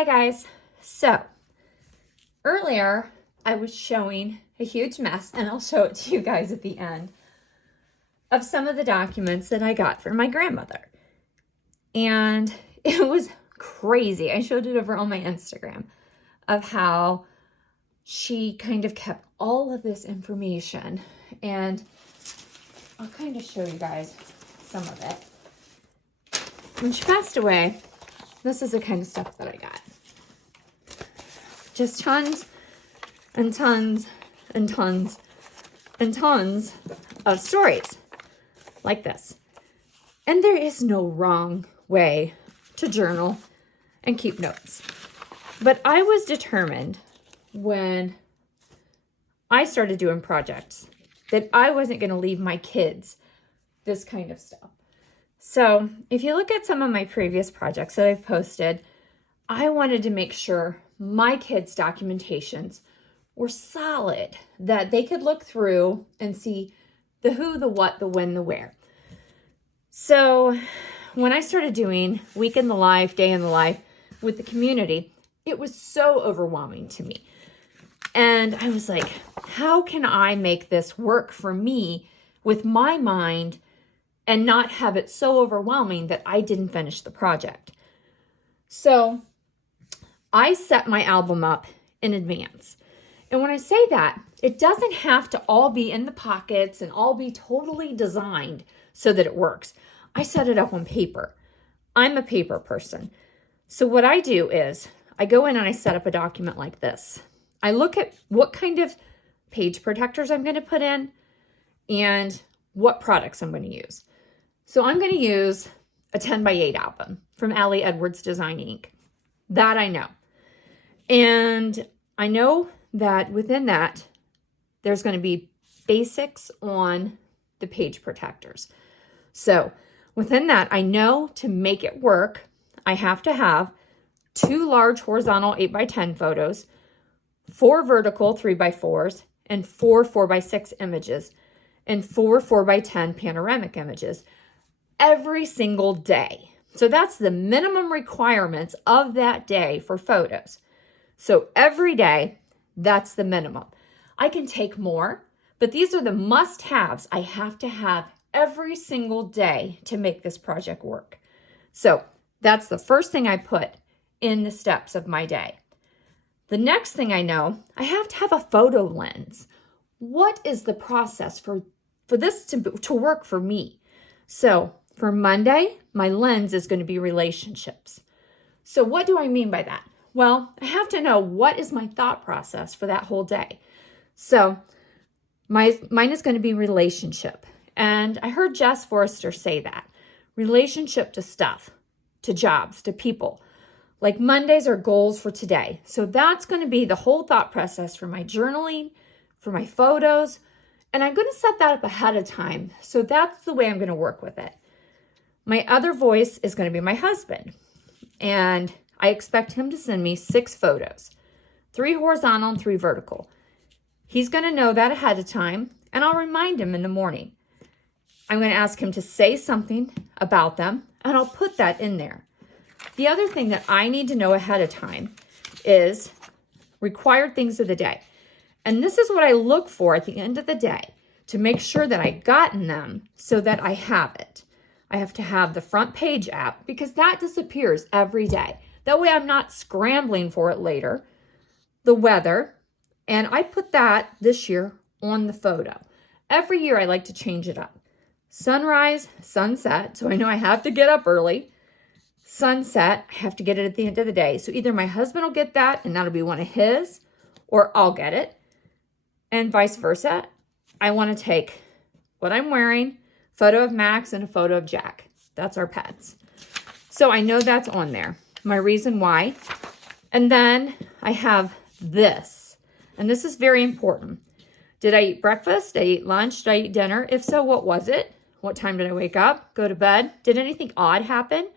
Hi guys. So earlier I was showing a huge mess, and I'll show it to you guys at the end, of some of the documents that I got from my grandmother. And it was crazy. I showed it over on my Instagram of how she kind of kept all of this information, and I'll kind of show you guys some of it. When she passed away, this is the kind of stuff that I got. Just tons and tons and tons and tons of stories like this. And there is no wrong way to journal and keep notes. But I was determined when I started doing projects that I wasn't going to leave my kids this kind of stuff. So if you look at some of my previous projects that I've posted, I wanted to make sure my kids' documentations were solid, that they could look through and see the who, the what, the when, the where. So when I started doing week in the life, day in the life with the community, it was so overwhelming to me. And I was like, how can I make this work for me with my mind and not have it so overwhelming that I didn't finish the project? So I set my album up in advance. And when I say that, it doesn't have to all be in the pockets and all be totally designed so that it works. I set it up on paper. I'm a paper person. So what I do is I go in and I set up a document like this. I look at what kind of page protectors I'm going to put in and what products I'm going to use. So I'm going to use a 10x8 album from AliEdwards Design Inc. That I know. And I know that within that, there's going to be basics on the page protectors. So within that, I know to make it work, I have to have 2 large horizontal 8x10 photos, 4 vertical 3x4s, and 4 4x6 images, and 4 4x10 panoramic images every single day. So that's the minimum requirements of that day for photos. So every day, that's the minimum. I can take more, but these are the must-haves I have to have every single day to make this project work. So that's the first thing I put in the steps of my day. The next thing I know, I have to have a photo lens. What is the process for this to work for me? So for Monday, my lens is going to be relationships. So what do I mean by that? Well, I have to know what is my thought process for that whole day. So mine is going to be relationship. And I heard Jess Forrester say that. Relationship to stuff, to jobs, to people. Like Mondays are goals for today. So that's going to be the whole thought process for my journaling, for my photos. And I'm going to set that up ahead of time. So that's the way I'm going to work with it. My other voice is going to be my husband. And I expect him to send me 6 photos, 3 horizontal and 3 vertical. He's going to know that ahead of time, and I'll remind him in the morning. I'm going to ask him to say something about them, and I'll put that in there. The other thing that I need to know ahead of time is required things of the day. And this is what I look for at the end of the day to make sure that I've gotten them so that I have it. I have to have the front page app because that disappears every day. That way I'm not scrambling for it later. The weather, and I put that this year on the photo. Every year I like to change it up. Sunrise, sunset, so I know I have to get up early. Sunset, I have to get it at the end of the day. So either my husband will get that and that'll be one of his, or I'll get it. And vice versa. I want to take what I'm wearing, photo of Max and a photo of Jack. That's our pets. So I know that's on there. My reason why. And then I have this. And this is very important. Did I eat breakfast? Did I eat lunch? Did I eat dinner? If so, what was it? What time did I wake up? Go to bed? Did anything odd happen?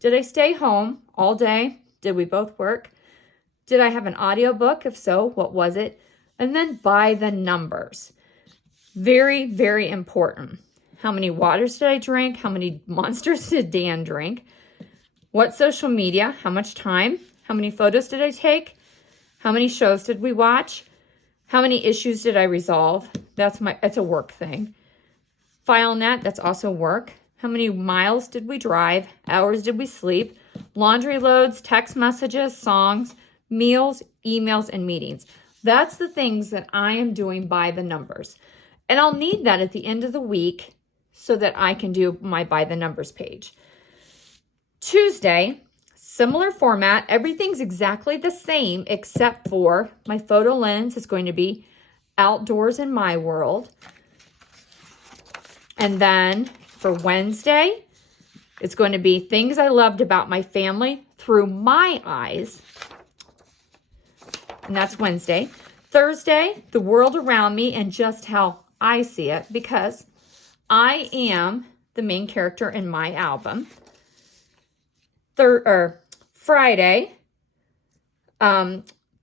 Did I stay home all day? Did we both work? Did I have an audiobook? If so, what was it? And then by the numbers. Very, very important. How many waters did I drink? How many monsters did Dan drink? What social media? How much time? How many photos did I take? How many shows did we watch? How many issues did I resolve? It's a work thing. FileNet, that's also work. How many miles did we drive? Hours did we sleep? Laundry loads, text messages, songs, meals, emails, and meetings. That's the things that I am doing by the numbers. And I'll need that at the end of the week so that I can do my by the numbers page. Tuesday, similar format. Everything's exactly the same except for my photo lens is going to be outdoors in my world. And then for Wednesday, it's going to be things I loved about my family through my eyes. And that's Wednesday. Thursday, the world around me and just how I see it, because I am the main character in my album. Friday,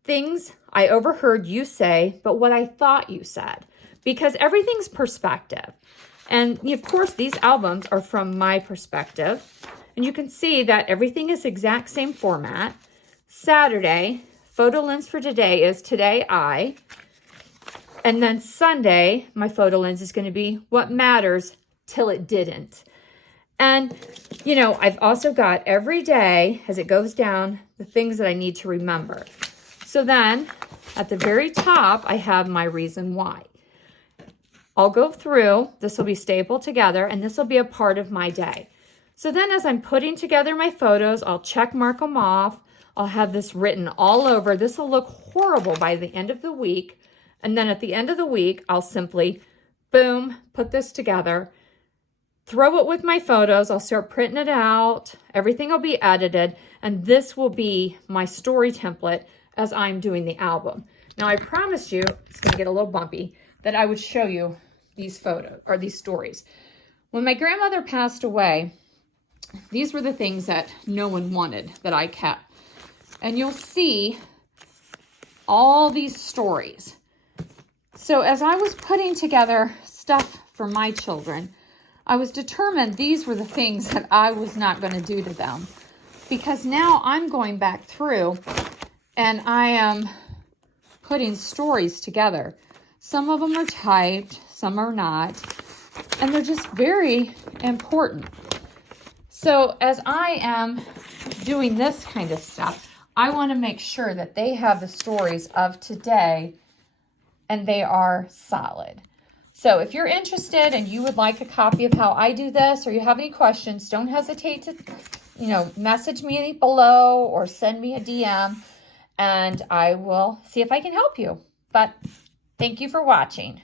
things I overheard you say, but what I thought you said, because everything's perspective. And of course, these albums are from my perspective. And you can see that everything is exact same format. Saturday, photo lens for today is Today I. And then Sunday, my photo lens is going to be What Matters Till It Didn't. And, I've also got every day as it goes down, the things that I need to remember. So then at the very top, I have my reason why. I'll go through, this will be stapled together, and this will be a part of my day. So then as I'm putting together my photos, I'll check mark them off. I'll have this written all over. This will look horrible by the end of the week. And then at the end of the week, I'll simply, boom, put this together, throw it with my photos. I'll start printing it out. Everything will be edited. And this will be my story template as I'm doing the album. Now, I promised you, it's going to get a little bumpy, that I would show you these photos or these stories. When my grandmother passed away, these were the things that no one wanted that I kept. And you'll see all these stories. So as I was putting together stuff for my children, I was determined these were the things that I was not going to do to them. Because now I'm going back through and I am putting stories together. Some of them are typed, some are not, and they're just very important. So as I am doing this kind of stuff, I want to make sure that they have the stories of today and they are solid. So if you're interested and you would like a copy of how I do this, or you have any questions, don't hesitate to, message me below or send me a DM and I will see if I can help you. But thank you for watching.